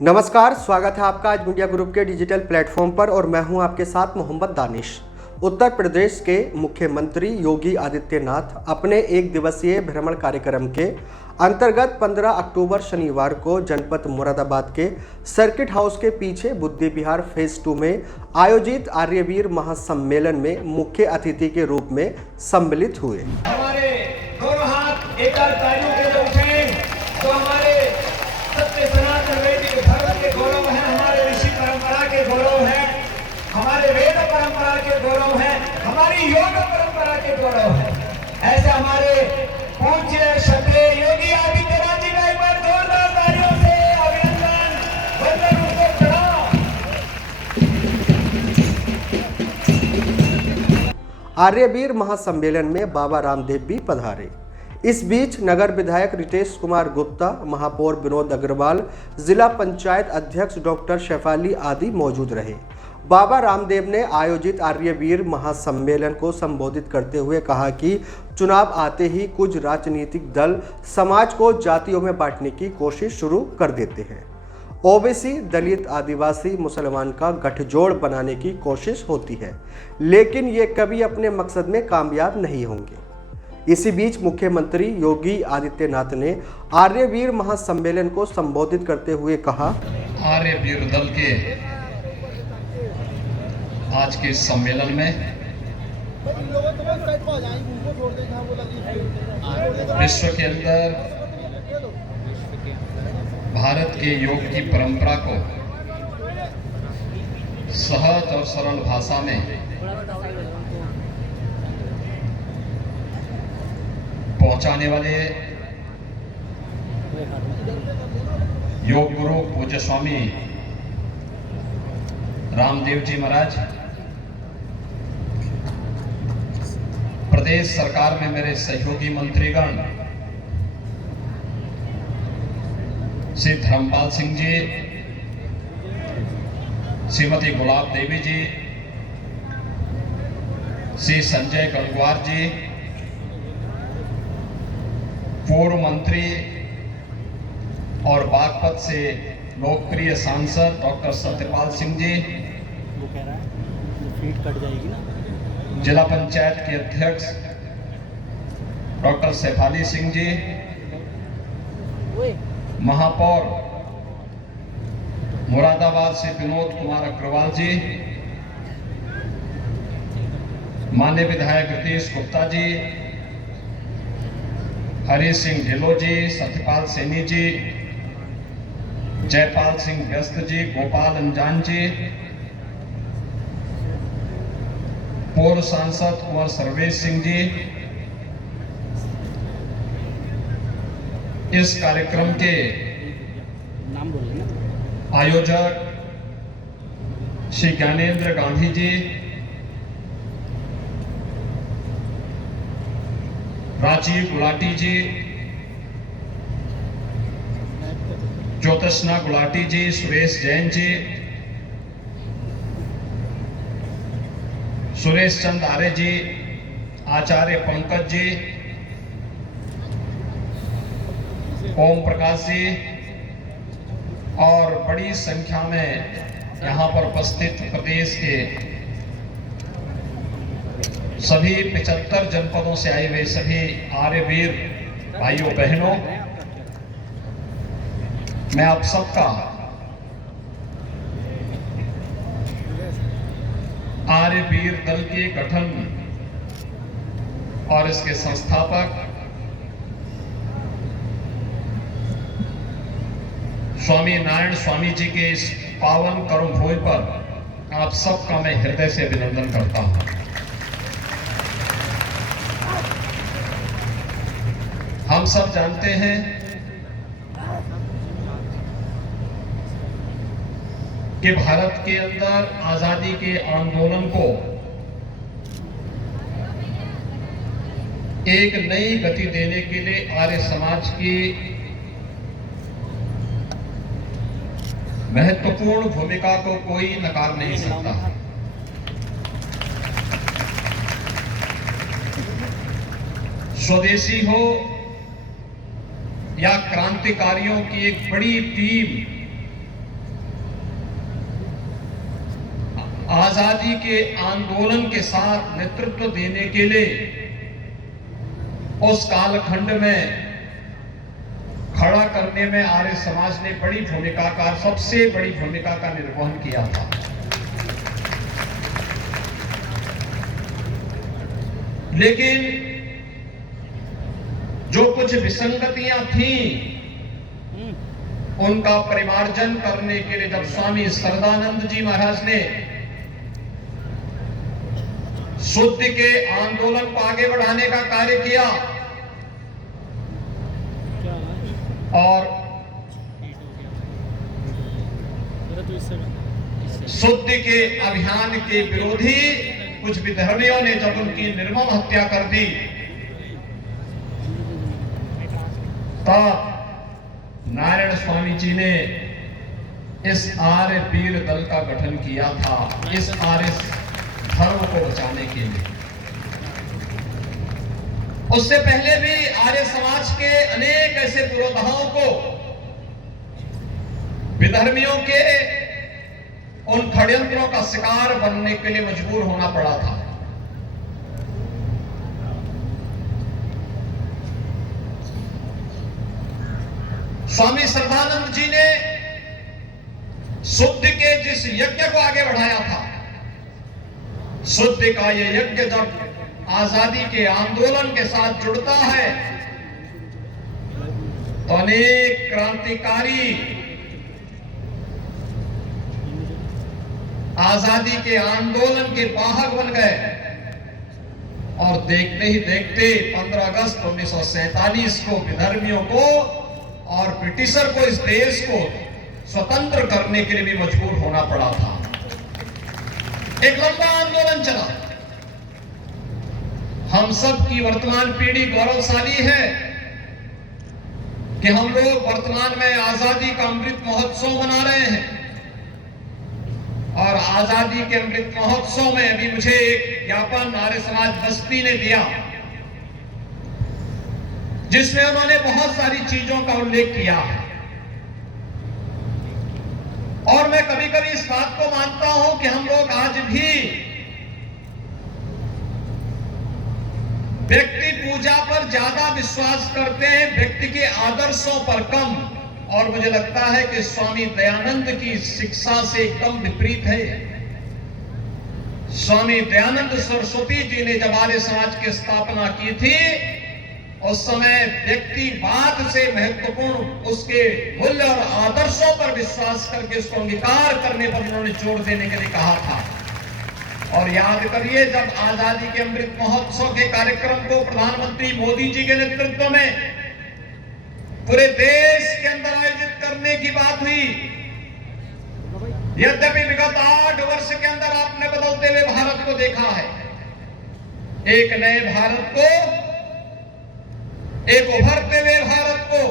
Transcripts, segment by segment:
नमस्कार, स्वागत है आपका आज मीडिया ग्रुप के डिजिटल प्लेटफॉर्म पर और मैं हूं आपके साथ मोहम्मद दानिश। उत्तर प्रदेश के मुख्यमंत्री योगी आदित्यनाथ अपने एक दिवसीय भ्रमण कार्यक्रम के अंतर्गत 15 अक्टूबर शनिवार को जनपद मुरादाबाद के सर्किट हाउस के पीछे बुद्धि विहार फेज 2 में आयोजित आर्यवीर महासम्मेलन में मुख्य अतिथि के रूप में सम्मिलित हुए। हमारे दोनों हाथ एक तालियों के लिए उठें तो हमारे सत्य सनातन वैदिक धर्म के गौरव है, हमारे ऋषि परंपरा के गौरव है, हमारे वेद परंपरा के गौरव है, हमारी योग परंपरा के गौरव है। ऐसे हमारे पूज्य श्रद्धेय योगी आदित्यनाथ जी का एक बार जोरदार तालियों से अभिनंदन, वंदन उनको प्रणाम। आर्यवीर महासम्मेलन में बाबा रामदेव भी पधारे। इस बीच नगर विधायक रितेश कुमार गुप्ता, महापौर विनोद अग्रवाल, जिला पंचायत अध्यक्ष डॉक्टर शेफाली आदि मौजूद रहे। बाबा रामदेव ने आयोजित आर्यवीर महासम्मेलन को संबोधित करते हुए कहा कि चुनाव आते ही कुछ राजनीतिक दल समाज को जातियों में बांटने की कोशिश शुरू कर देते हैं। ओबीसी, दलित, आदिवासी, मुसलमान का गठजोड़ बनाने की कोशिश होती है, लेकिन ये कभी अपने मकसद में कामयाब नहीं होंगे। इसी बीच मुख्यमंत्री योगी आदित्यनाथ ने आर्यवीर महासम्मेलन को संबोधित करते हुए कहा, आर्यवीर दल के आज के सम्मेलन में विश्व के अंदर भारत के योग की परंपरा को सहज और सरल भाषा में पहुंचाने वाले योग गुरु पूज्य स्वामी रामदेव जी महाराज, प्रदेश सरकार में मेरे सहयोगी मंत्रीगण श्री धर्मपाल सिंह जी, श्रीमती गुलाब देवी जी, श्री संजय गंगवार जी, पूर्व मंत्री और बागपत से लोकप्रिय सांसद डॉक्टर सत्यपाल सिंह जी, वो कह रहा है वो फीड कट जाएगी ना, जिला पंचायत के अध्यक्ष डॉक्टर शेफाली सिंह जी, महापौर मुरादाबाद से विनोद कुमार अग्रवाल जी, माननीय विधायक रितेश गुप्ता जी, हरी सिंह ढिल्लो जी, सत्यपाल सैनी जी, जयपाल सिंह व्यस्त जी, गोपाल अंजान जी, पूर्व सांसद कुंवर सर्वेश सिंह जी, इस कार्यक्रम के नाम बोलिए ना, आयोजक श्री ज्ञानेंद्र गांधी जी, राजीव गुलाटी जी, ज्योतिषना गुलाटी जी, सुरेश जैन जी, सुरेश चंद आर्य जी, आचार्य पंकज जी, ओम प्रकाश जी और बड़ी संख्या में यहाँ पर उपस्थित प्रदेश के सभी 75 जनपदों से आए हुए सभी आर्यवीर भाइयों बहनों, मैं आप सबका आर्यवीर दल के गठन और इसके संस्थापक स्वामी नारायण स्वामी जी के इस पावन कर्म भूमि पर आप सबका मैं हृदय से अभिनंदन करता हूं। हम सब जानते हैं कि भारत के अंदर आजादी के आंदोलन को एक नई गति देने के लिए आर्य समाज की महत्वपूर्ण भूमिका को कोई नकार नहीं सकता। स्वदेशी हो या क्रांतिकारियों की एक बड़ी टीम आजादी के आंदोलन के साथ नेतृत्व देने के लिए उस कालखंड में खड़ा करने में आर्य समाज ने सबसे बड़ी भूमिका का निर्वहन किया था। लेकिन जो कुछ विसंगतियां थीं उनका परिमार्जन करने के लिए जब स्वामी श्रद्धानंद जी महाराज ने शुद्ध के आंदोलन को आगे बढ़ाने का कार्य किया और शुद्ध के अभियान के विरोधी कुछ विधर्मियों ने जब उनकी निर्मम हत्या कर दी तब नारायण स्वामी जी ने इस आर्य वीर दल का गठन किया था, इस आर्य धर्म को बचाने के लिए। उससे पहले भी आर्य समाज के अनेक ऐसे पुरोधाओं को विधर्मियों के उन षड्यंत्रों का शिकार बनने के लिए मजबूर होना पड़ा था। स्वामी श्रद्धानंद जी ने शुद्ध के जिस यज्ञ को आगे बढ़ाया था, शुद्ध का यह यज्ञ जब आजादी के आंदोलन के साथ जुड़ता है तो अनेक क्रांतिकारी आजादी के आंदोलन के वाहक बन गए और देखते ही देखते 15 अगस्त 1947 को विधर्मियों को और ब्रिटिशर को इस देश को स्वतंत्र करने के लिए भी मजबूर होना पड़ा था। एक लंबा आंदोलन चला। हम सब की वर्तमान पीढ़ी गौरवशाली है कि हम लोग वर्तमान में आजादी का अमृत महोत्सव मना रहे हैं और आजादी के अमृत महोत्सव में अभी मुझे एक ज्ञापन आर्य समाज बस्ती ने दिया जिसमें उन्होंने बहुत सारी चीजों का उल्लेख किया है और मैं कभी कभी इस बात को मानता हूं कि हम लोग आज भी व्यक्ति पूजा पर ज्यादा विश्वास करते हैं, व्यक्ति के आदर्शों पर कम। और मुझे लगता है कि स्वामी दयानंद की शिक्षा से एकदम विपरीत है। स्वामी दयानंद सरस्वती जी ने जब आर्य समाज की स्थापना की थी उस समय व्यक्तिवाद से महत्वपूर्ण उसके मूल्य और आदर्शों पर विश्वास करके उसको अंगीकार करने पर उन्होंने जोर देने के लिए कहा था। और याद करिए जब आजादी के अमृत महोत्सव के कार्यक्रम को प्रधानमंत्री मोदी जी के नेतृत्व में पूरे देश के अंदर आयोजित करने की बात हुई, यद्यपि विगत 8 वर्ष के अंदर आपने बदलते हुए भारत को देखा है, एक नए भारत को, एक उभरते हुए भारत को,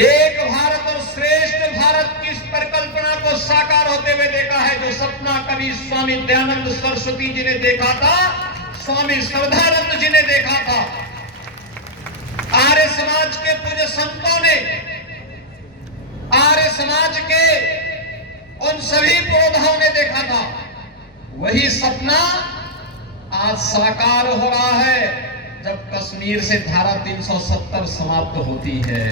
एक भारत और श्रेष्ठ भारत की इस परिकल्पना को साकार होते हुए देखा है जो सपना कभी स्वामी दयानंद सरस्वती जी ने देखा था, स्वामी श्रद्धानंद जी ने देखा था, आर्य समाज के पूज्य संतों ने, आर्य समाज के उन सभी पुरोधाओं ने देखा था। वही सपना आज साकार हो रहा है जब कश्मीर से धारा 370 समाप्त होती है,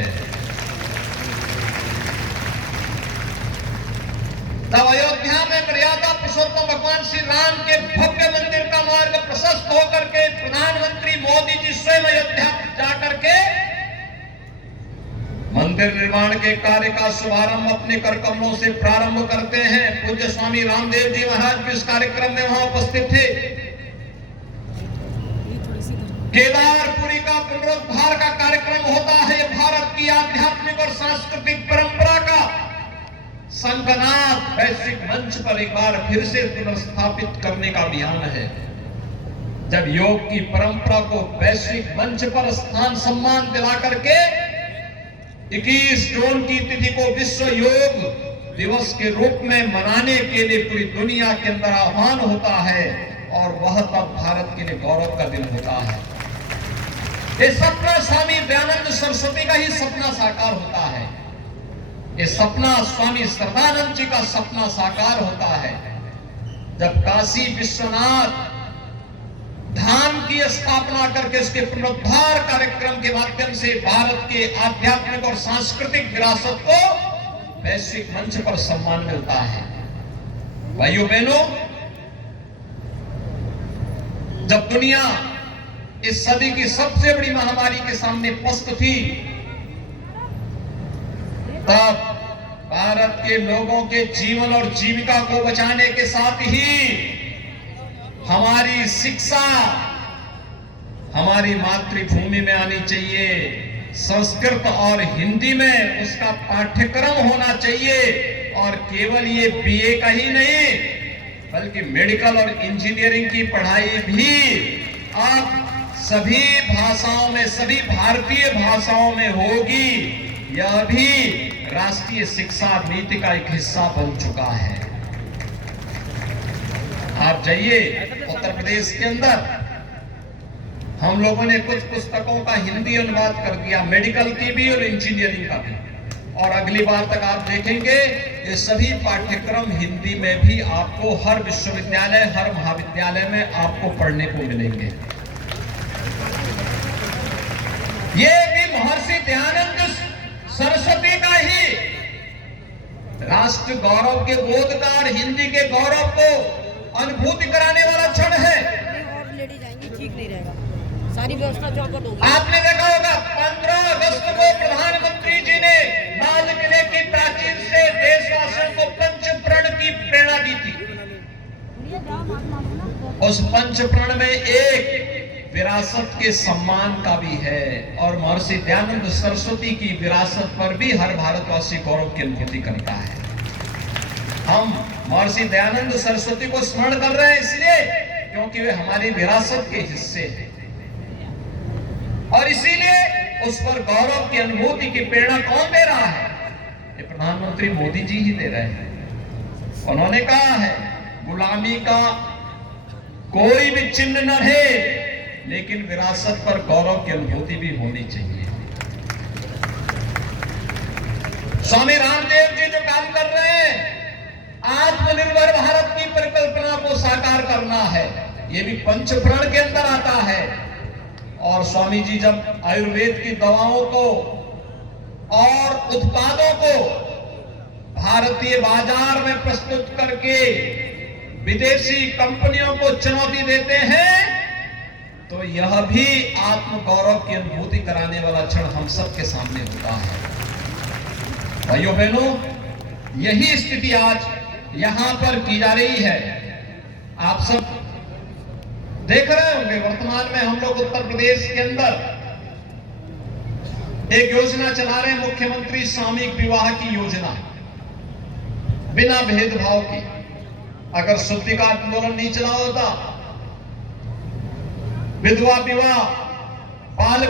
तब अयोध्या में मर्यादा पुरुषोत्तम भगवान श्री राम के भव्य मंदिर का मार्ग प्रशस्त होकर के प्रधानमंत्री मोदी जी स्वयं अयोध्या जाकर के मंदिर निर्माण के कार्य का शुभारंभ अपने कर कमलों से प्रारंभ करते हैं। पूज्य स्वामी रामदेव जी महाराज भी इस कार्यक्रम में वहां उपस्थित थे। केदारपुरी का पुनरुद्धार का कार्यक्रम होता है। भारत की आध्यात्मिक और सांस्कृतिक परंपरा का संगनाथ वैश्विक मंच पर एक बार फिर से पुनर्स्थापित करने का अभियान है। जब योग की परंपरा को वैश्विक मंच पर स्थान सम्मान दिला करके 21 जून की तिथि को विश्व योग दिवस के रूप में मनाने के लिए पूरी दुनिया के अंदर आह्वान होता है और वह तब भारत के लिए गौरव का दिन होता है। ये सपना स्वामी दयानंद सरस्वती का ही सपना साकार होता है। ये सपना स्वामी श्रद्धानंद जी का सपना साकार होता है जब काशी विश्वनाथ धाम की स्थापना करके उसके पुनरुद्धार कार्यक्रम के माध्यम से भारत के आध्यात्मिक और सांस्कृतिक विरासत को वैश्विक मंच पर सम्मान मिलता है। भाइयों बहनों, जब दुनिया इस सदी की सबसे बड़ी महामारी के सामने पस्त थी, तब भारत के लोगों के जीवन और जीविका को बचाने के साथ ही हमारी शिक्षा हमारी मातृभूमि में आनी चाहिए, संस्कृत और हिंदी में उसका पाठ्यक्रम होना चाहिए, और केवल ये बीए का ही नहीं बल्कि मेडिकल और इंजीनियरिंग की पढ़ाई भी अब सभी भाषाओं में, सभी भारतीय भाषाओं में होगी। यह भी राष्ट्रीय शिक्षा नीति का एक हिस्सा बन चुका है। आप जाइए उत्तर प्रदेश के अंदर, हम लोगों ने कुछ पुस्तकों का हिंदी अनुवाद कर दिया, मेडिकल की भी और इंजीनियरिंग का भी, और अगली बार तक आप देखेंगे ये सभी पाठ्यक्रम हिंदी में भी आपको हर विश्वविद्यालय, हर महाविद्यालय में आपको पढ़ने को मिलेंगे। ये भी महर्षि दयानंद सरस्वती का ही राष्ट्र गौरव के बोध का और हिंदी के गौरव को अनुभूति कराने वाला क्षण है। और लेडी जाएंगी, ठीक नहीं रहेगा, सारी व्यवस्था चौपट होगी। आपने देखा होगा 15 अगस्त को प्रधानमंत्री जी ने लाल किले की प्राचीर से देशवासियों को पंचप्रण की प्रेरणा दी थी। उस पंचप्रण में एक विरासत के सम्मान का भी है, और महर्षि दयानंद सरस्वती की विरासत पर भी हर भारतवासी गौरव की अनुभूति करता है। हम महर्षि दयानंद सरस्वती को स्मरण कर रहे हैं इसलिए क्योंकि वे हमारी विरासत के हिस्से हैं, और इसीलिए उस पर गौरव की अनुभूति की प्रेरणा कौन दे रहा है? ये प्रधानमंत्री मोदी जी ही दे रहे हैं। उन्होंने कहा है गुलामी का कोई भी चिन्ह न रहे, लेकिन विरासत पर गौरव की अनुभूति भी होनी चाहिए। स्वामी रामदेव जी जो काम कर रहे हैं, आत्मनिर्भर भारत की परिकल्पना को साकार करना है, ये भी पंचप्रण के अंदर आता है। और स्वामी जी जब आयुर्वेद की दवाओं को और उत्पादों को भारतीय बाजार में प्रस्तुत करके विदेशी कंपनियों को चुनौती देते हैं, तो यह भी आत्म गौरव की अनुभूति कराने वाला क्षण हम सबके सामने होता है। भाइयों बहनों, यही स्थिति आज यहां पर की जा रही है। आप सब देख रहे होंगे, वर्तमान में हम लोग उत्तर प्रदेश के अंदर एक योजना चला रहे हैं, मुख्यमंत्री सामूहिक विवाह की योजना, बिना भेदभाव की। अगर शुद्धि का आंदोलन नहीं चला होता, विधवा विवाह, बाल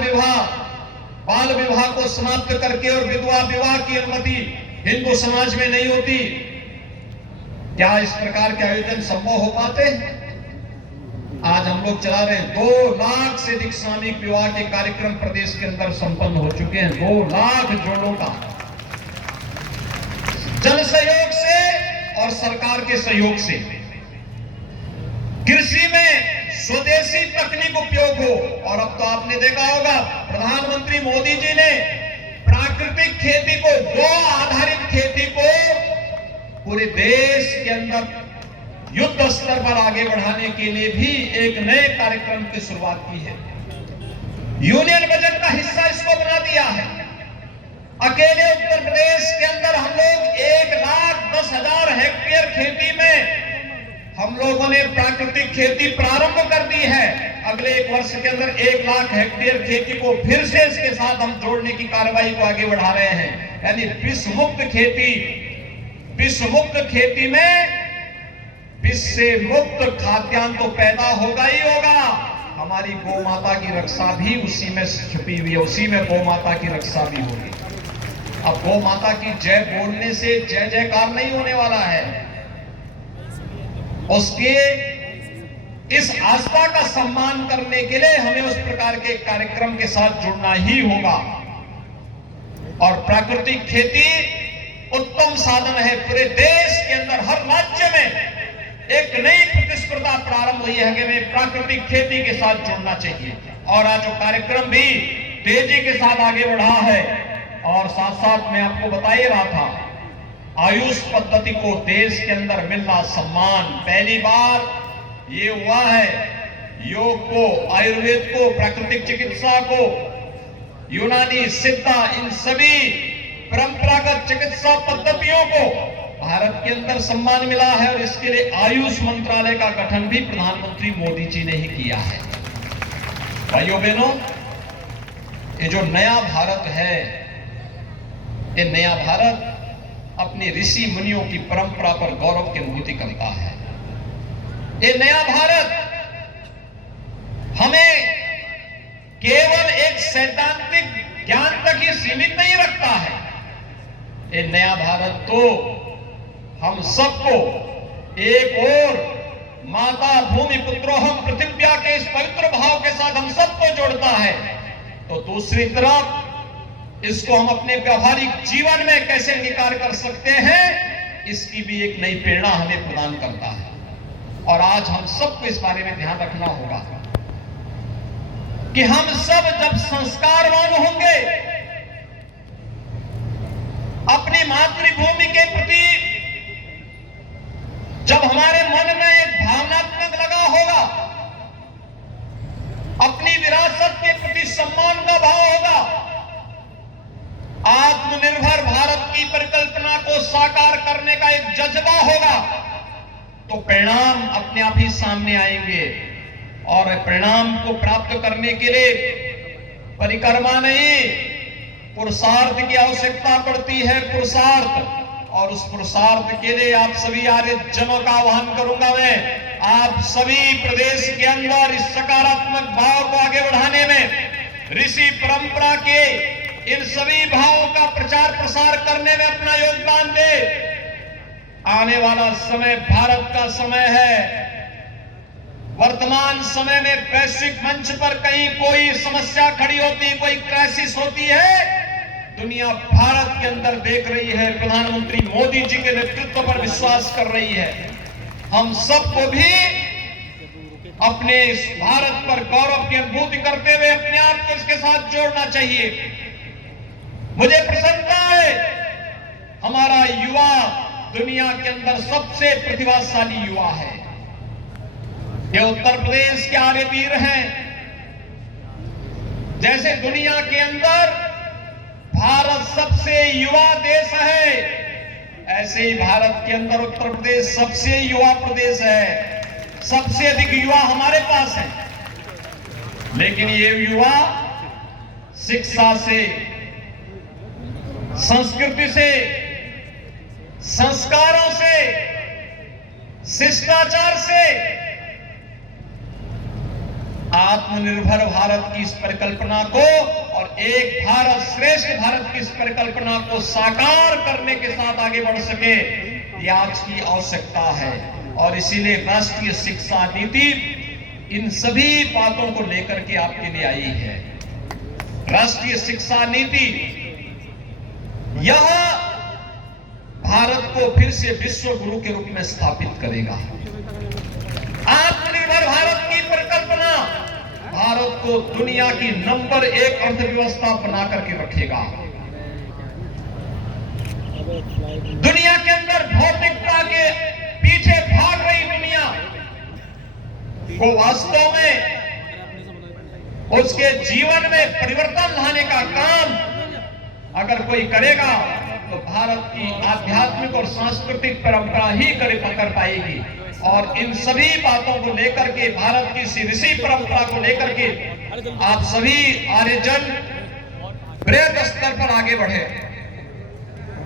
विवाह को समाप्त करके और विधवा विवाह की अनुमति हिंदू समाज में नहीं होती, क्या इस प्रकार के आयोजन संभव हो पाते? आज हम लोग चला रहे हैं 2 लाख से अधिक सामूहिक विवाह के कार्यक्रम प्रदेश के अंदर संपन्न हो चुके हैं। 2 लाख जोड़ों का जन सहयोग से और सरकार के सहयोग से। कृषि में स्वदेशी तकनीक उपयोग हो, और अब तो आपने देखा होगा प्रधानमंत्री मोदी जी ने प्राकृतिक खेती को, गौ आधारित खेती को पूरे देश के अंदर युद्ध स्तर पर आगे बढ़ाने के लिए भी एक नए कार्यक्रम की शुरुआत की है। यूनियन बजट का हिस्सा इसको बना दिया है। अकेले उत्तर प्रदेश के अंदर हम लोग 1,10,000 हेक्टेयर खेती में हम लोगों ने प्राकृतिक खेती प्रारंभ कर दी है। अगले 1 वर्ष के अंदर 1 लाख हेक्टेयर खेती को फिर से इसके साथ हम जोड़ने की कार्रवाई को आगे बढ़ा रहे हैं। यानी विष मुक्त खेती में विष से मुक्त खाद्यान्न तो पैदा होगा ही होगा, हमारी गौ माता की रक्षा भी उसी में छुपी हुई है, उसी में गौ माता की रक्षा भी होगी। अब गौ माता की जय बोलने से जय जयकार नहीं होने वाला है, उसके इस आस्था का सम्मान करने के लिए हमें उस प्रकार के कार्यक्रम के साथ जुड़ना ही होगा। और प्राकृतिक खेती उत्तम साधन है। पूरे देश के अंदर हर राज्य में एक नई प्रतिस्पर्धा प्रारंभ हुई है कि हमें प्राकृतिक खेती के साथ जुड़ना चाहिए, और आज जो कार्यक्रम भी तेजी के साथ आगे बढ़ा है। और साथ साथ मैं आपको बता ही रहा था, आयुष पद्धति को देश के अंदर मिल रहा सम्मान, पहली बार ये हुआ है। योग को, आयुर्वेद को, प्राकृतिक चिकित्सा को, यूनानी, सिद्धा, इन सभी परंपरागत चिकित्सा पद्धतियों को भारत के अंदर सम्मान मिला है, और इसके लिए आयुष मंत्रालय का गठन भी प्रधानमंत्री मोदी जी ने ही किया है। भाइयों बहनों, ये जो नया भारत है, ये नया भारत अपने ऋषि मुनियों की परंपरा पर गौरव की अनुभूति करता है। ये नया भारत हमें केवल एक सैद्धांतिक ज्ञान तक ही सीमित नहीं रखता है। ये नया भारत तो हम सबको एक और माता भूमि पुत्रोहम पृथिव्या के इस पवित्र भाव के साथ हम सबको जोड़ता है, तो दूसरी तरफ इसको हम अपने व्यवहारिक जीवन में कैसे अंगीकार कर सकते हैं, इसकी भी एक नई प्रेरणा हमें प्रदान करता है। और आज हम सबको इस बारे में ध्यान रखना होगा कि हम सब जब संस्कारवान होंगे, अपनी मातृभूमि के प्रति जब हमारे मन में एक भावनात्मक लगाव होगा, अपनी विरासत के प्रति सम्मान का भाव होगा, आत्मनिर्भर भारत की परिकल्पना को साकार करने का एक जज्बा होगा, तो परिणाम अपने आप ही सामने आएंगे। और परिणाम को प्राप्त करने के लिए परिक्रमा नहीं, पुरुषार्थ की आवश्यकता पड़ती है, पुरुषार्थ। और उस पुरुषार्थ के लिए आप सभी आर्य जनों का आह्वान करूंगा मैं, आप सभी प्रदेश के अंदर इस सकारात्मक भाव को आगे बढ़ाने में, ऋषि परंपरा के इन सभी भावों का प्रचार प्रसार करने में अपना योगदान दे। आने वाला समय भारत का समय है। वर्तमान समय में वैश्विक मंच पर कहीं कोई समस्या खड़ी होती, कोई क्राइसिस होती है, दुनिया भारत के अंदर देख रही है, प्रधानमंत्री मोदी जी के नेतृत्व पर विश्वास कर रही है। हम सबको भी अपने इस भारत पर गौरव की अनुभूति करते हुए अपने आप को इसके साथ जोड़ना चाहिए। मुझे प्रसन्नता है, हमारा युवा दुनिया के अंदर सबसे प्रतिभाशाली युवा है। ये उत्तर प्रदेश के आर्यवीर हैं। जैसे दुनिया के अंदर भारत सबसे युवा देश है, ऐसे ही भारत के अंदर उत्तर प्रदेश सबसे युवा प्रदेश है। सबसे अधिक युवा हमारे पास है, लेकिन ये युवा शिक्षा से, संस्कृति से, संस्कारों से, शिष्टाचार से आत्मनिर्भर भारत की इस परिकल्पना को और एक भारत श्रेष्ठ भारत की इस परिकल्पना को साकार करने के साथ आगे बढ़ सके, ये आज की आवश्यकता है। और इसीलिए राष्ट्रीय शिक्षा नीति इन सभी बातों को लेकर के आपके लिए आई है। राष्ट्रीय शिक्षा नीति यह भारत को फिर से विश्व गुरु के रूप में स्थापित करेगा। आत्मनिर्भर भारत की परिकल्पना भारत को दुनिया की नंबर 1 अर्थव्यवस्था बना करके रखेगा। दुनिया के अंदर भौतिकता के पीछे भाग रही दुनिया को वास्तव में उसके जीवन में परिवर्तन लाने का काम अगर कोई करेगा तो भारत की आध्यात्मिक और सांस्कृतिक परंपरा ही कर पाएगी। और इन सभी बातों को लेकर के, भारत की इसी ऋषि परंपरा को लेकर के आप सभी आर्यजन बृहद स्तर पर आगे बढ़े।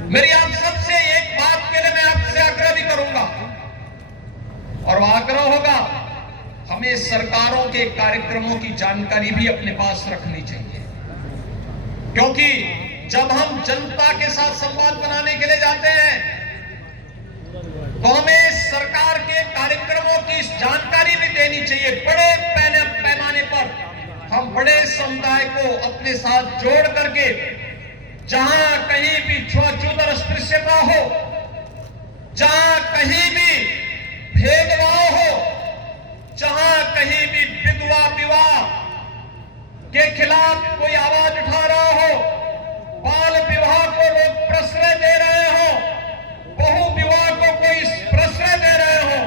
मेरी आप सबसे एक बात के लिए मैं आपसे आग्रह भी करूंगा, और वह आग्रह होगा, हमें सरकारों के कार्यक्रमों की जानकारी भी अपने पास रखनी चाहिए। क्योंकि जब हम जनता के साथ संवाद बनाने के लिए जाते हैं तो हमें सरकार के कार्यक्रमों की जानकारी भी देनी चाहिए। बड़े पैमाने पर हम बड़े समुदाय को अपने साथ जोड़ करके जहां कहीं भी छुआछूत और अस्पृश्यता हो, जहां कहीं भी भेदभाव हो, जहां कहीं भी विधवा विवाह के खिलाफ कोई आवाज उठा रहा हो, बाल विवाह को लोग प्रश्रय दे रहे हो, बहु विवाह को कोई प्रश्रय दे रहे हो,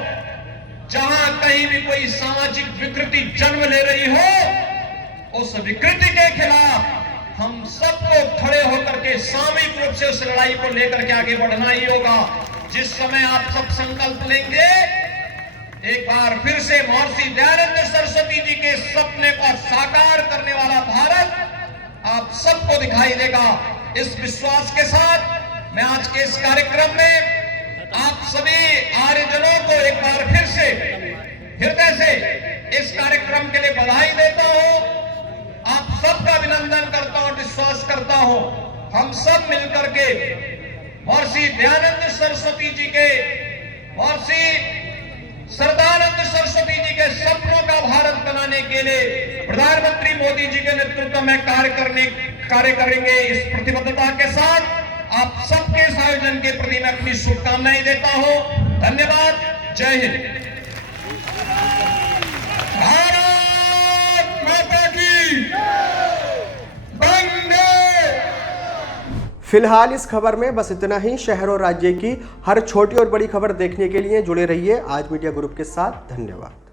जहां कहीं भी कोई सामाजिक विकृति जन्म ले रही हो, उस विकृति के खिलाफ हम सबको खड़े होकर के सामूहिक रूप से उस लड़ाई को लेकर के आगे बढ़ना ही होगा। जिस समय आप सब संकल्प लेंगे, एक बार फिर से महर्षि दयानंद सरस्वती जी के सपने को साकार करने वाला भारत आप सबको दिखाई देगा। इस विश्वास के साथ मैं आज के इस कार्यक्रम में आप सभी आर्यजनों को एक बार फिर से हृदय से इस कार्यक्रम के लिए बधाई देता हूं। आप सबका अभिनंदन करता हूं, विश्वास करता हूं हम सब मिलकर के महर्षि दयानंद सरस्वती जी के, महर्षि सरदानंद सरस्वती जी के सपनों का भारत बनाने के लिए प्रधानमंत्री मोदी जी के नेतृत्व में कार्य करेंगे। इस प्रतिबद्धता के साथ आप सबके इस आयोजन के प्रति मैं अपनी शुभकामनाएं देता हूं। धन्यवाद। जय हिंद। भारत माता की वंदे। फिलहाल इस खबर में बस इतना ही। शहर और राज्य की हर छोटी और बड़ी खबर देखने के लिए जुड़े रहिए आज मीडिया ग्रुप के साथ। धन्यवाद।